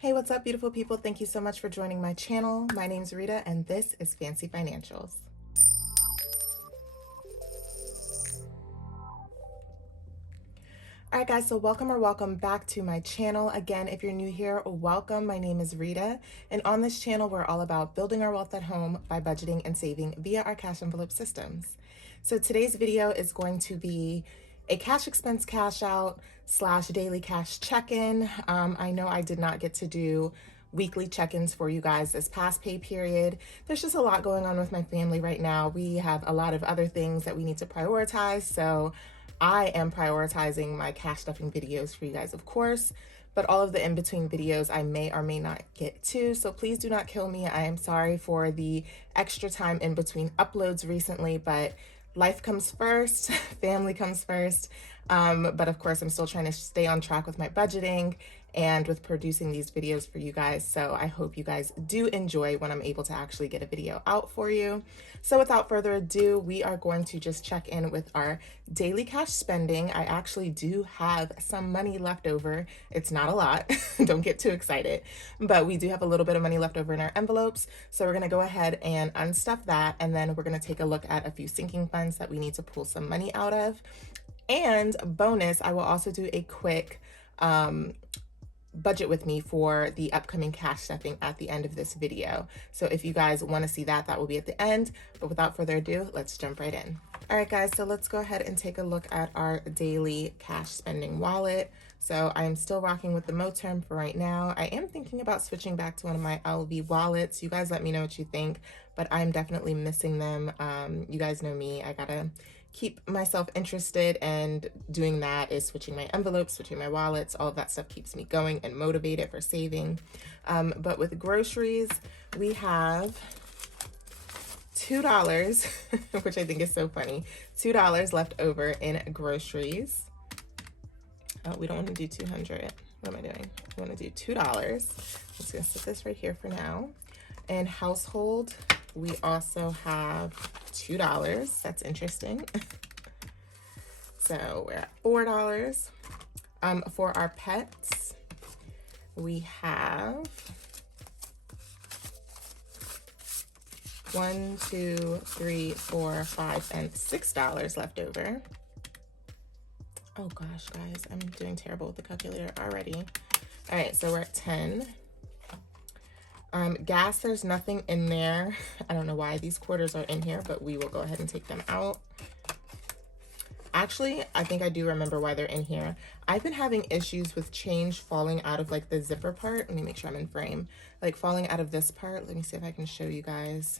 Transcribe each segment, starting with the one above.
Hey, what's up, beautiful people? Thank you so much for joining my channel. My name's Rita, and this is Fancy Financials. All right, guys, so welcome back to my channel. Again, if you're new here, welcome. My name is Rita, and on this channel, we're all about building our wealth at home by budgeting and saving via our cash envelope systems. So today's video is going to be a cash expense cash out / daily cash check-in. I know I did not get to do weekly check-ins for you guys this past pay period. There's just a lot going on with my family right now. We have a lot of other things that we need to prioritize, so I am prioritizing my cash stuffing videos for you guys, of course, but all of the in-between videos I may or may not get to, so please do not kill me. I am sorry for the extra time in between uploads recently, but life comes first, family comes first, but of course I'm still trying to stay on track with my budgeting and with producing these videos for you guys. So I hope you guys do enjoy when I'm able to actually get a video out for you. So without further ado, we are going to just check in with our daily cash spending. I actually do have some money left over. It's not a lot, don't get too excited, but we do have a little bit of money left over in our envelopes. So we're gonna go ahead and unstuff that, and then we're gonna take a look at a few sinking funds that we need to pull some money out of. And bonus, I will also do a quick budget with me for the upcoming cash stuffing at the end of this video. So if you guys want to see that, that will be at the end. But without further ado, let's jump right in. All right, guys, so let's go ahead and take a look at our daily cash spending wallet. So I am still rocking with the Moterm for right now. I am thinking about switching back to one of my LV wallets. You guys let me know what you think, but I'm definitely missing them. You guys know me, I gotta keep myself interested, and doing that is switching my envelopes, switching my wallets. All of that stuff keeps me going and motivated for saving. But with groceries, we have $2, which I think is so funny. $2 left over in groceries. Oh, we don't want to do 200. What am I doing? We want to do $2. I'm just gonna set this right here for now. And household, we also have $2. That's interesting. So we're at $4. For our pets, we have $1, $2, $3, $4, $5, and $6 left over. Oh gosh, guys, I'm doing terrible with the calculator already. All right, so we're at 10. Gas, there's nothing in there. I don't know why these quarters are in here, but we will go ahead and take them out. Actually, I think I do remember why they're in here. I've been having issues with change falling out of like the zipper part. Let me make sure I'm in frame. Like falling out of this part. Let me see if I can show you guys.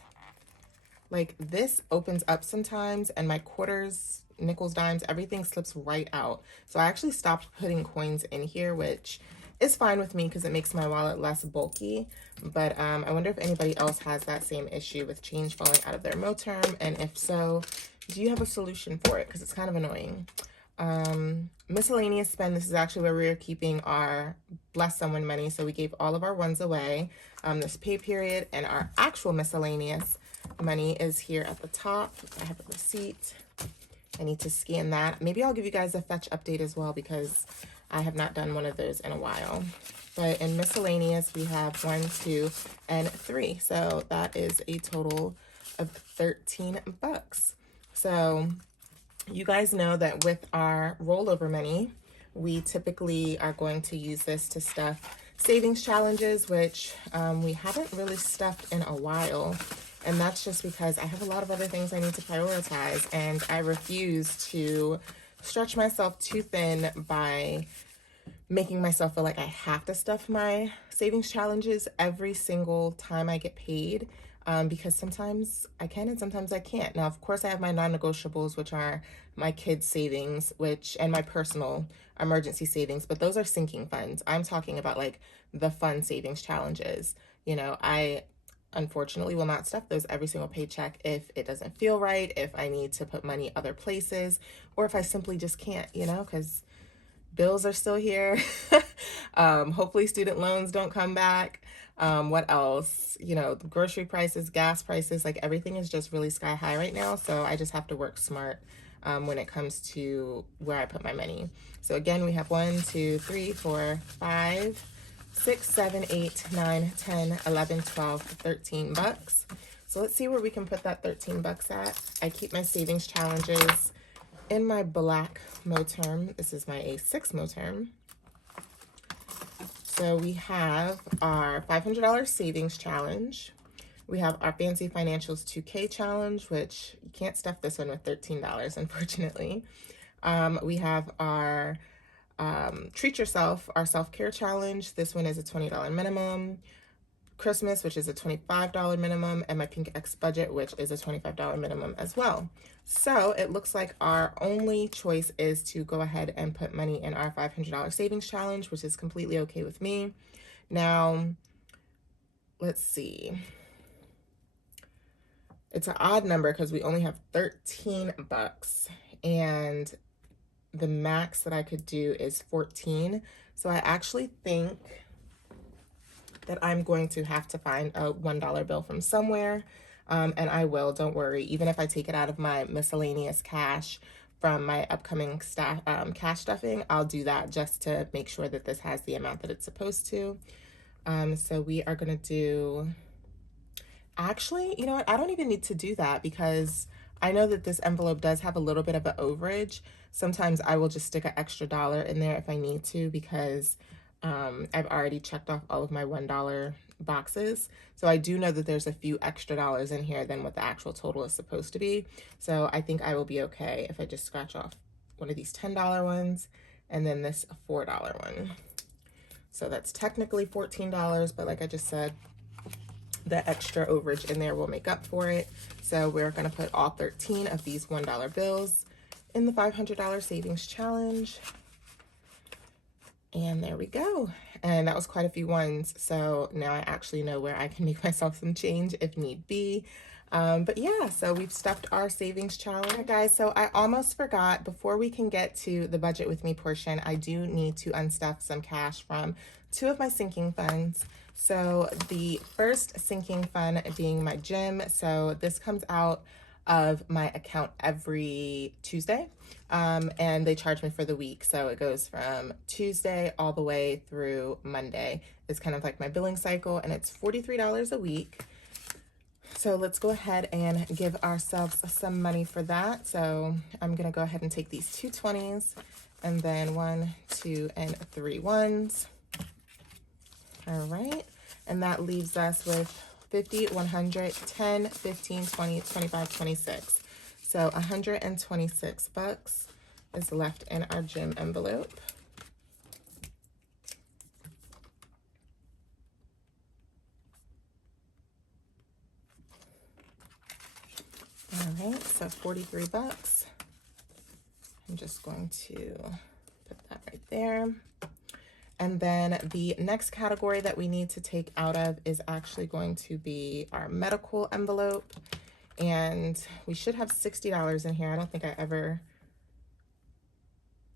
Like this opens up sometimes, and my quarters, nickels, dimes, everything slips right out. So I actually stopped putting coins in here, which is fine with me because it makes my wallet less bulky. But I wonder if anybody else has that same issue with change falling out of their Moterm, and if so, do you have a solution for it? Because it's kind of annoying. Miscellaneous spend, this is actually where we're keeping our bless someone money. So we gave all of our ones away this pay period, and our actual miscellaneous money is here at the top. I have a receipt. I need to scan that. Maybe I'll give you guys a fetch update as well, because I have not done one of those in a while. But in miscellaneous, we have 1, 2, and 3. So that is a total of $13. So you guys know that with our rollover money, we typically are going to use this to stuff savings challenges, which we haven't really stuffed in a while. And that's just because I have a lot of other things I need to prioritize, and I refuse to stretch myself too thin by making myself feel like I have to stuff my savings challenges every single time I get paid, because sometimes I can and sometimes I can't. Now, of course, I have my non-negotiables, which are my kids' savings, and my personal emergency savings, but those are sinking funds. I'm talking about like the fun savings challenges. You know, I unfortunately will not stuff those every single paycheck if it doesn't feel right, if I need to put money other places, or if I simply just can't, you know, because bills are still here. Hopefully student loans don't come back. What else? You know, the grocery prices, gas prices, like everything is just really sky high right now. So I just have to work smart when it comes to where I put my money. So again, we have 1, 2, 3, 4, 5 6, 7, 8, 9, 10, 11, 12, 13 bucks. So let's see where we can put that 13 bucks at. I keep my savings challenges in my black Moterm. This is my A6 Moterm. So we have our $500 savings challenge. We have our FancyFinancials 2K challenge, which you can't stuff this one with $13, unfortunately. We have our Treat Yourself, our self-care challenge. This one is a $20 minimum. Christmas, which is a $25 minimum, and my Pink X budget, which is a $25 minimum as well. So it looks like our only choice is to go ahead and put money in our $500 savings challenge, which is completely okay with me. Now, let's see. It's an odd number because we only have 13 bucks, and the max that I could do is 14. So I actually think that I'm going to have to find a $1 bill from somewhere. And I will, don't worry. Even if I take it out of my miscellaneous cash from my upcoming cash stuffing, I'll do that just to make sure that this has the amount that it's supposed to. So we are going to do, actually, you know what? I don't even need to do that because I know that this envelope does have a little bit of an overage. Sometimes I will just stick an extra dollar in there if I need to because I've already checked off all of my $1 boxes. So I do know that there's a few extra dollars in here than what the actual total is supposed to be. So I think I will be okay if I just scratch off one of these $10 ones and then this $4 one. So that's technically $14, but like I just said, the extra overage in there will make up for it. So we're going to put all 13 of these $1 bills in the $500 savings challenge. And there we go. And that was quite a few ones. So now I actually know where I can make myself some change if need be. But yeah, so we've stuffed our savings challenge. Right, guys, so I almost forgot, before we can get to the budget with me portion, I do need to unstuff some cash from two of my sinking funds. So the first sinking fund being my gym. So this comes out of my account every Tuesday, and they charge me for the week. So it goes from Tuesday all the way through Monday. It's kind of like my billing cycle, and it's $43 a week. So let's go ahead and give ourselves some money for that. So I'm gonna go ahead and take these two 20s and then 1, 2, and 3 ones. All right, and that leaves us with 50, 100, 10, 15, 20, 25, 26. So 126 bucks is left in our gym envelope. All right, so 43 bucks. I'm just going to put that right there. And then the next category that we need to take out of is actually going to be our medical envelope. And we should have $60 in here. I don't think I ever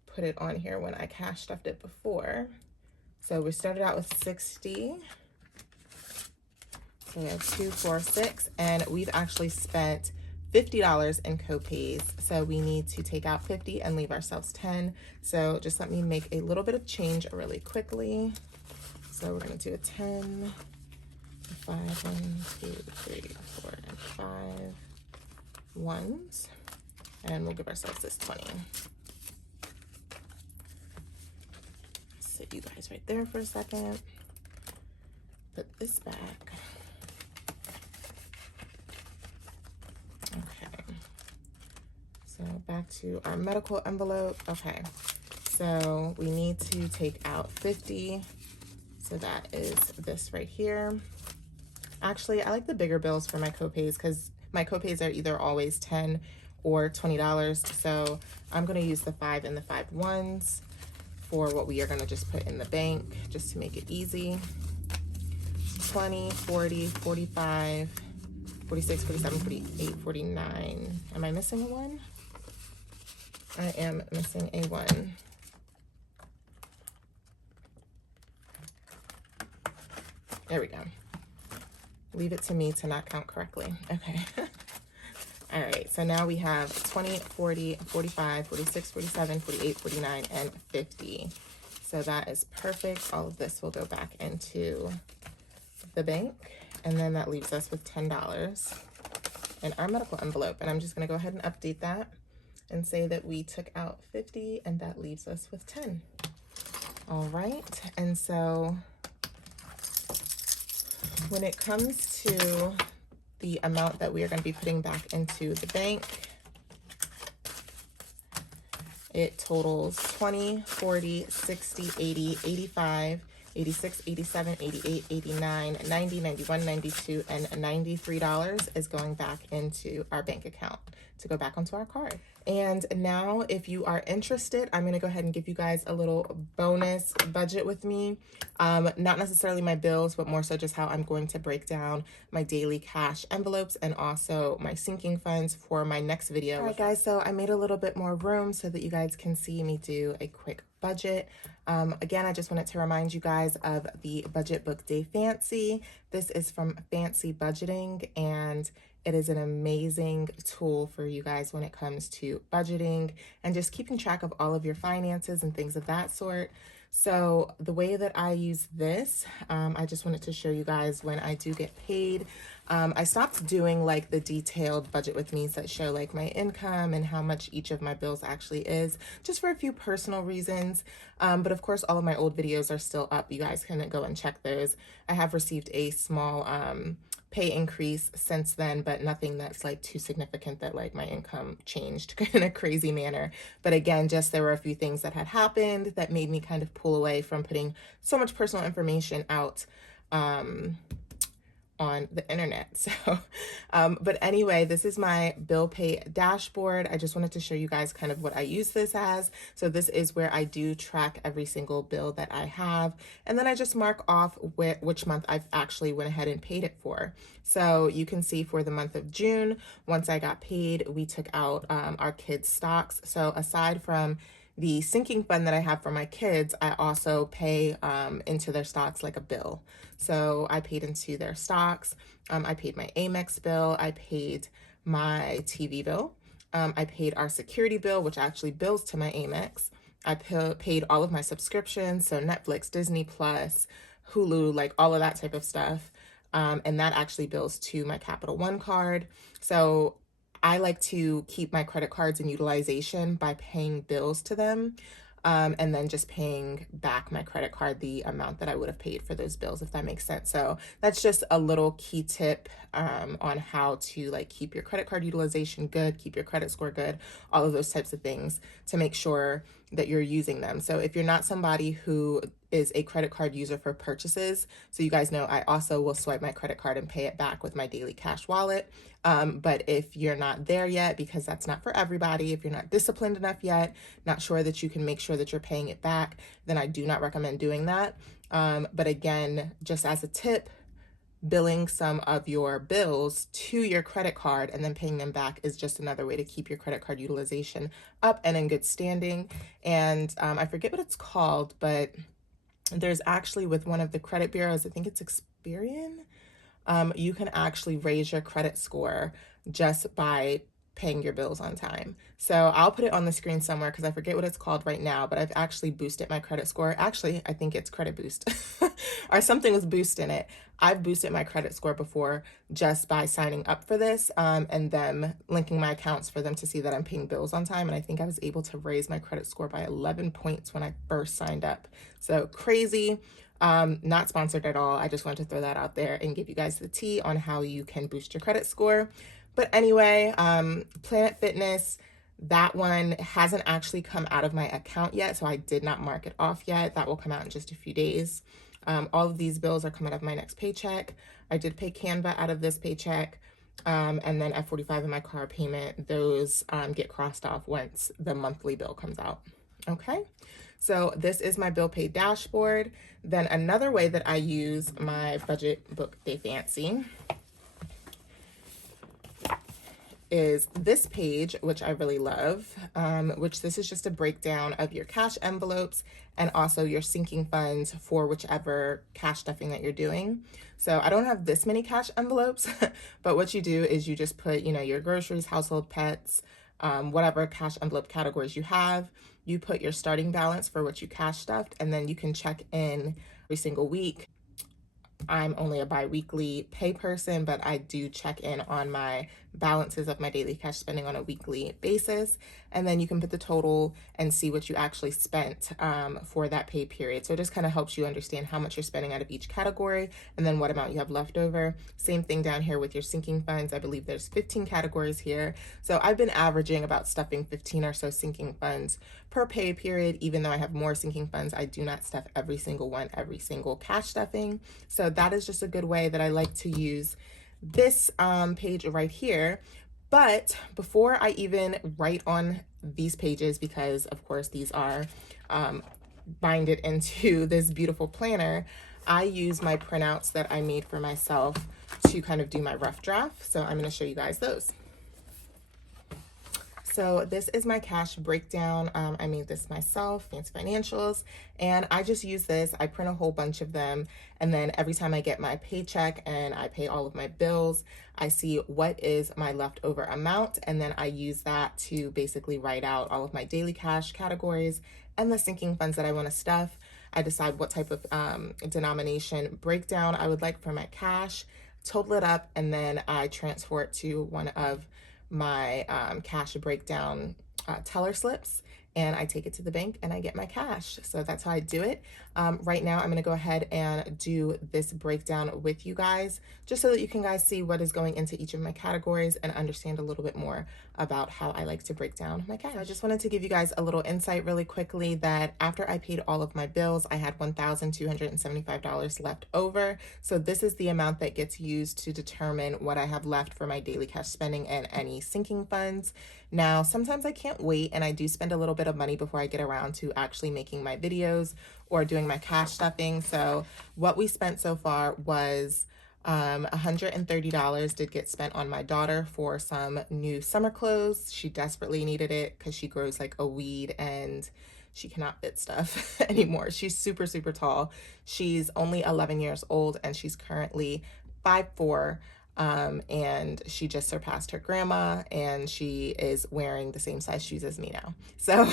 put it on here when I cash stuffed it before. So we started out with 60. So we have 2, 4, 6, and we've actually spent $50 in copays. So we need to take out 50 and leave ourselves 10. So just let me make a little bit of change really quickly. So we're gonna do a 10, a 5, 1, 2, 3, 4, and 5 ones. And we'll give ourselves this 20. Sit you guys right there for a second. Put this back. So back to our medical envelope. Okay, so we need to take out 50. So that is this right here. Actually, I like the bigger bills for my copays because my copays are either always 10 or $20. So I'm gonna use the 5 and the 5 ones for what we are gonna just put in the bank, just to make it easy. 20, 40, 45, 46, 47, 48, 49. Am I missing a one? I am missing a 1. There we go. Leave it to me to not count correctly. Okay. All right, so now we have 20, 40, 45, 46, 47, 48, 49, and 50. So that is perfect. All of this will go back into the bank, and then that leaves us with $10 in our medical envelope. And I'm just gonna go ahead and update that and say that we took out 50 and that leaves us with 10. All right, and so when it comes to the amount that we are going to be putting back into the bank, it totals 20, 40, 60, 80, 85, 86, 87, 88, 89, 90, 91, 92, and $93 is going back into our bank account to go back onto our card. And now, if you are interested, I'm gonna go ahead and give you guys a little bonus budget with me. Not necessarily my bills, but more so just how I'm going to break down my daily cash envelopes and also my sinking funds for my next video. All right, guys, so I made a little bit more room so that you guys can see me do a quick budget. Again, I just wanted to remind you guys of the budget book Day Fancy. This is from Fancy Budgeting, and it is an amazing tool for you guys when it comes to budgeting and just keeping track of all of your finances and things of that sort. So the way that I use this, I just wanted to show you guys when I do get paid. I stopped doing like the detailed budget with me's that show like my income and how much each of my bills actually is, just for a few personal reasons. But of course, all of my old videos are still up. You guys can go and check those. I have received a small pay increase since then, but nothing that's like too significant that like my income changed in a crazy manner. But again, just there were a few things that had happened that made me kind of pull away from putting so much personal information out on the internet. So, but anyway, this is my bill pay dashboard. I just wanted to show you guys kind of what I use this as. So this is where I do track every single bill that I have. And then I just mark off which month I've actually went ahead and paid it for. So you can see for the month of June, once I got paid, we took out our kids' stocks. So aside from the sinking fund that I have for my kids, I also pay into their stocks like a bill. So I paid into their stocks. I paid my Amex bill. I paid my TV bill. I paid our security bill, which actually bills to my Amex. I paid all of my subscriptions, so Netflix, Disney Plus, Hulu, like all of that type of stuff. And that actually bills to my Capital One card. So I like to keep my credit cards in utilization by paying bills to them, and then just paying back my credit card the amount that I would have paid for those bills, if that makes sense. So that's just a little key tip on how to like keep your credit card utilization good, keep your credit score good, all of those types of things to make sure that you're using them. So if you're not somebody who is a credit card user for purchases, so you guys know I also will swipe my credit card and pay it back with my daily cash wallet. But if you're not there yet, because that's not for everybody, if you're not disciplined enough yet, not sure that you can make sure that you're paying it back, then I do not recommend doing that. But again, just as a tip, billing some of your bills to your credit card and then paying them back is just another way to keep your credit card utilization up and in good standing. And I forget what it's called, but there's actually with one of the credit bureaus, I think it's Experian, you can actually raise your credit score just by paying your bills on time. So I'll put it on the screen somewhere because I forget what it's called right now, but I've actually boosted my credit score. Actually, I think it's Credit Boost or something with boost in it. I've boosted my credit score before just by signing up for this and them linking my accounts for them to see that I'm paying bills on time. And I think I was able to raise my credit score by 11 points when I first signed up. So crazy. Not sponsored at all. I just wanted to throw that out there and give you guys the tea on how you can boost your credit score. But anyway, Planet Fitness, that one hasn't actually come out of my account yet, so I did not mark it off yet. That will come out in just a few days. All of these bills are coming out of my next paycheck. I did pay Canva out of this paycheck, and then F45 in my car payment. Those get crossed off once the monthly bill comes out. Okay, so this is my bill pay dashboard. Then another way that I use my budget book Day Fancy is this page, which I really love, which this is just a breakdown of your cash envelopes and also your sinking funds for whichever cash stuffing that you're doing. So I don't have this many cash envelopes, but what you do is you just put, you know, your groceries, household pets, whatever cash envelope categories you have. You put your starting balance for what you cash stuffed, and then you can check in every single week. I'm only a bi-weekly pay person, but I do check in on my balances of my daily cash spending on a weekly basis. And then you can put the total and see what you actually spent for that pay period. So it just kind of helps you understand how much you're spending out of each category and then what amount you have left over. Same thing down here with your sinking funds. I believe there's 15 categories here. So I've been averaging about stuffing 15 or so sinking funds per pay period. Even though I have more sinking funds, I do not stuff every single one, every single cash stuffing. So that is just a good way that I like to use this page right here. But before I even write on these pages, because of course these are binded into this beautiful planner, I use my printouts that I made for myself to kind of do my rough draft. So I'm going to show you guys those. So this is my cash breakdown. I made this myself, FancyFinancials, and I just use this. I print a whole bunch of them, and then every time I get my paycheck and I pay all of my bills, I see what is my leftover amount, and then I use that to basically write out all of my daily cash categories and the sinking funds that I want to stuff. I decide what type of denomination breakdown I would like for my cash, total it up, and then I transfer it to one of my cash breakdown teller slips, and I take it to the bank and I get my cash. So that's how I do it. Right now I'm going to go ahead and do this breakdown with you guys, just so that you can guys see what is going into each of my categories and understand a little bit more about how I like to break down my cash. So I just wanted to give you guys a little insight really quickly that after I paid all of my bills, I had $1,275 left over. So this is the amount that gets used to determine what I have left for my daily cash spending and any sinking funds. Now, sometimes I can't wait and I do spend a little bit of money before I get around to actually making my videos or doing my cash stuffing. So what we spent so far was $130 did get spent on my daughter for some new summer clothes. She desperately needed it because she grows like a weed and she cannot fit stuff anymore. She's super, super tall. She's only 11 years old and she's currently 5'4". And she just surpassed her grandma and she is wearing the same size shoes as me now. So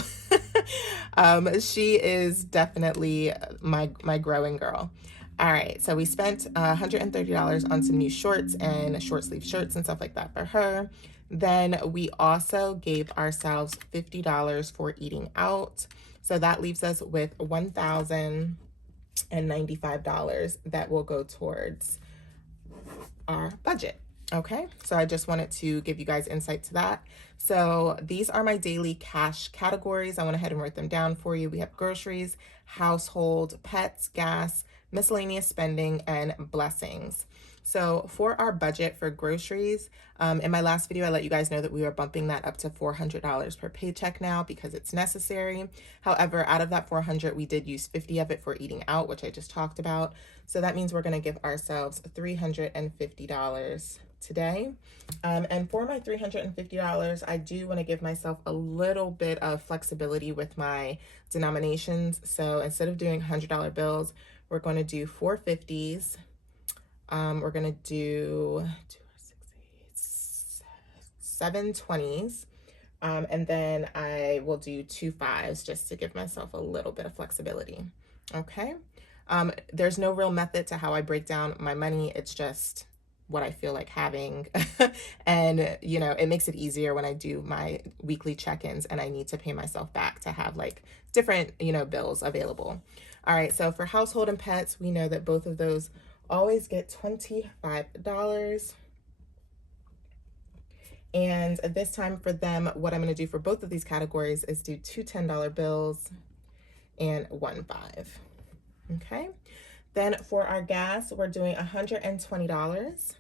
she is definitely my growing girl. All right, so we spent $130 on some new shorts and short sleeve shirts and stuff like that for her. Then we also gave ourselves $50 for eating out. So that leaves us with $1,095 that will go towards our budget. Okay, so I just wanted to give you guys insight to that. So these are my daily cash categories. I went ahead and wrote them down for you. We have groceries, household, pets, gas, miscellaneous spending, and blessings. So for our budget for groceries, in my last video, I let you guys know that we are bumping that up to $400 per paycheck now because it's necessary. However, out of that $400, we did use 50 of it for eating out, which I just talked about. So that means we're going to give ourselves $350 today. And for my $350, I do want to give myself a little bit of flexibility with my denominations. So instead of doing $100 bills, we're going to do 450s. We're going to do 7 20s. And then I will do 2 5s just to give myself a little bit of flexibility. Okay. There's no real method to how I break down my money. It's just what I feel like having. And, you know, it makes it easier when I do my weekly check-ins and I need to pay myself back to have like different, you know, bills available. All right. So for household and pets, we know that both of those always get $25. And this time for them, what I'm going to do for both of these categories is do 2 $10 bills and 1 5. Okay. Then for our gas, we're doing $120.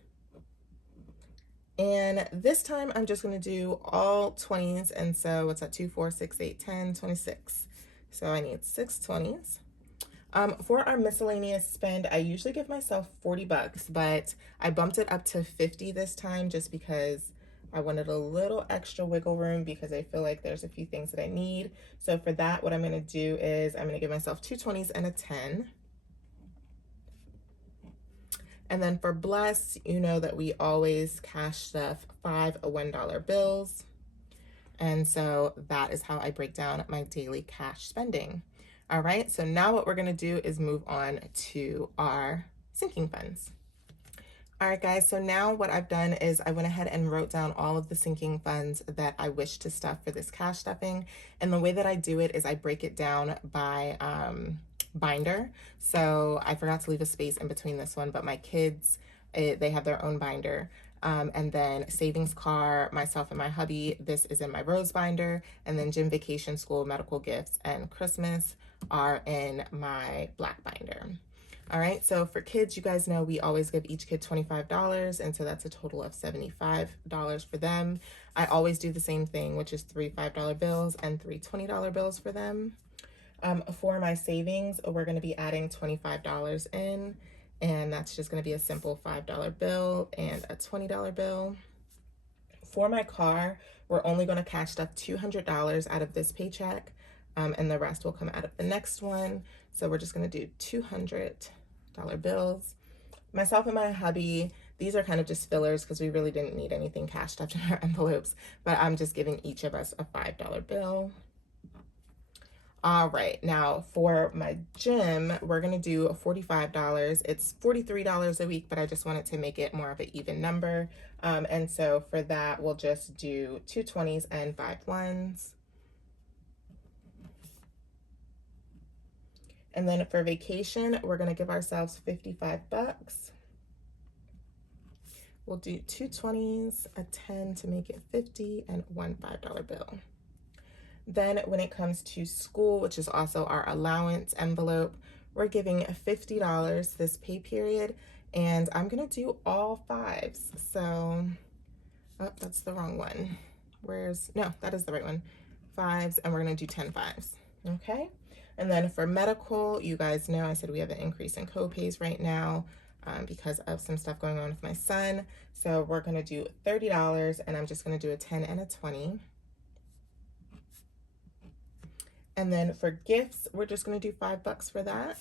And this time I'm just going to do all 20s. And so what's that? 2, 4, 6, 8, 10, 26. So I need 6 20s. For our miscellaneous spend, I usually give myself $40, but I bumped it up to 50 this time just because I wanted a little extra wiggle room because I feel like there's a few things that I need. So for that, what I'm going to do is I'm going to give myself 2 20s and a 10. And then for bless, you know that we always cash stuff 5 $1 bills. And so that is how I break down my daily cash spending. All right, so now what we're gonna do is move on to our sinking funds. All right, guys, so now what I've done is I went ahead and wrote down all of the sinking funds that I wish to stuff for this cash stuffing. And the way that I do it is I break it down by binder. So I forgot to leave a space in between this one, but my kids, they have their own binder. And then savings car, myself and my hubby, this is in my rose binder. And then gym, vacation, school, medical gifts, and Christmas are in my black binder. All right, so for kids, you guys know we always give each kid $25, and so that's a total of $75 for them. I always do the same thing, which is 3 $5 bills and 3 $20 bills for them. For my savings, we're gonna be adding $25 in, and that's just gonna be a simple $5 bill and a $20 bill. For my car, we're only gonna cash stuff $200 out of this paycheck, and the rest will come out of the next one. So we're just gonna do $200 bills. Myself and my hubby, these are kind of just fillers because we really didn't need anything cash stuffed in our envelopes, but I'm just giving each of us a $5 bill. All right, now for my gym, we're gonna do $45. It's $43 a week, but I just wanted to make it more of an even number. And so for that, we'll just do 2 20s and 5 1s. And then for vacation, we're gonna give ourselves 55 bucks. We'll do 2 20s, a 10 to make it 50, and 1 $5 bill. Then when it comes to school, which is also our allowance envelope, we're giving $50 this pay period, and I'm gonna do all 5s. So, oh, that's the wrong one. No, that is the right one. 5s, and we're gonna do 10 5s, okay? And then for medical, you guys know I said we have an increase in co-pays right now because of some stuff going on with my son. So we're gonna do $30, and I'm just gonna do a 10 and a 20. And then for gifts, we're just gonna do $5 for that.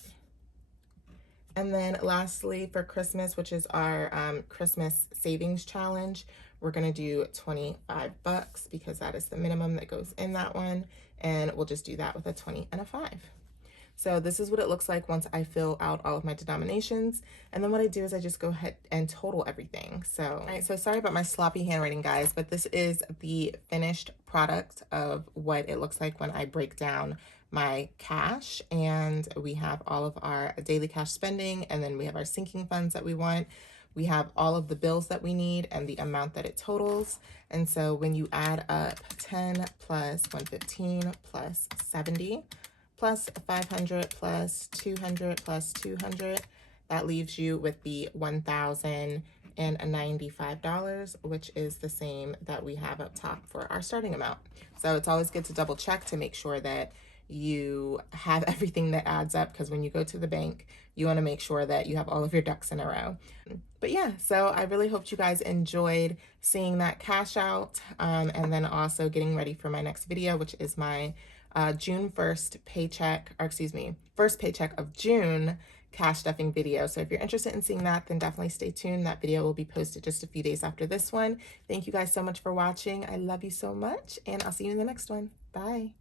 And then lastly, for Christmas, which is our Christmas savings challenge, we're gonna do 25 bucks because that is the minimum that goes in that one. And we'll just do that with a 20 and a 5. So this is what it looks like once I fill out all of my denominations. And then what I do is I just go ahead and total everything. So, all right, so sorry about my sloppy handwriting, guys, but this is the finished product of what it looks like when I break down my cash. And we have all of our daily cash spending, and then we have our sinking funds that we want. We have all of the bills that we need and the amount that it totals. And so when you add up 10 plus 115 plus 70 plus 500 plus 200 plus 200, that leaves you with the $1,095, which is the same that we have up top for our starting amount. So it's always good to double check to make sure that you have everything that adds up, because when you go to the bank, you want to make sure that you have all of your ducks in a row. But yeah, so I really hope you guys enjoyed seeing that cash out, and then also getting ready for my next video, which is my June 1st paycheck, or excuse me, first paycheck of June cash stuffing video. So if you're interested in seeing that, then definitely stay tuned. That video will be posted just a few days after this one. Thank you guys so much for watching. I love you so much, and I'll see you in the next one. Bye.